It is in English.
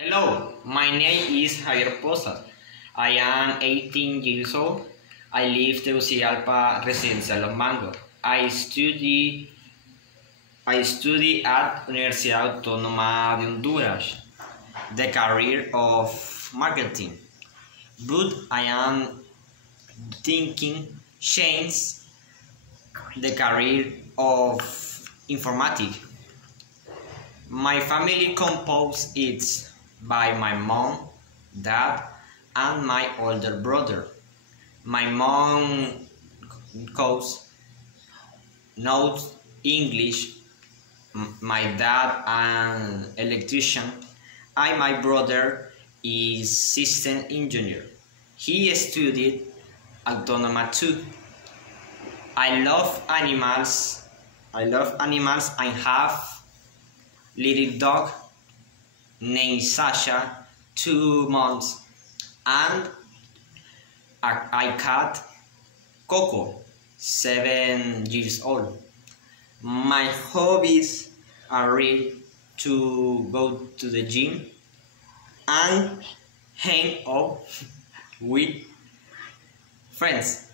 Hello, my name is Javier Posas. I am 18 years old. I live Tegucigalpa, Residencial of Mango. I study at Universidad Autónoma de Honduras, the career of marketing. But I am thinking change the career of informatics. My family composed it by my mom, dad, and my older brother. My mom knows English, my dad an electrician, and my brother is system engineer. He studied Autónoma too. I love animals. And have little dog named Sasha, 2 months, and a cat, Coco, 7 years old. My hobbies are read, to go to the gym, and hang out with friends.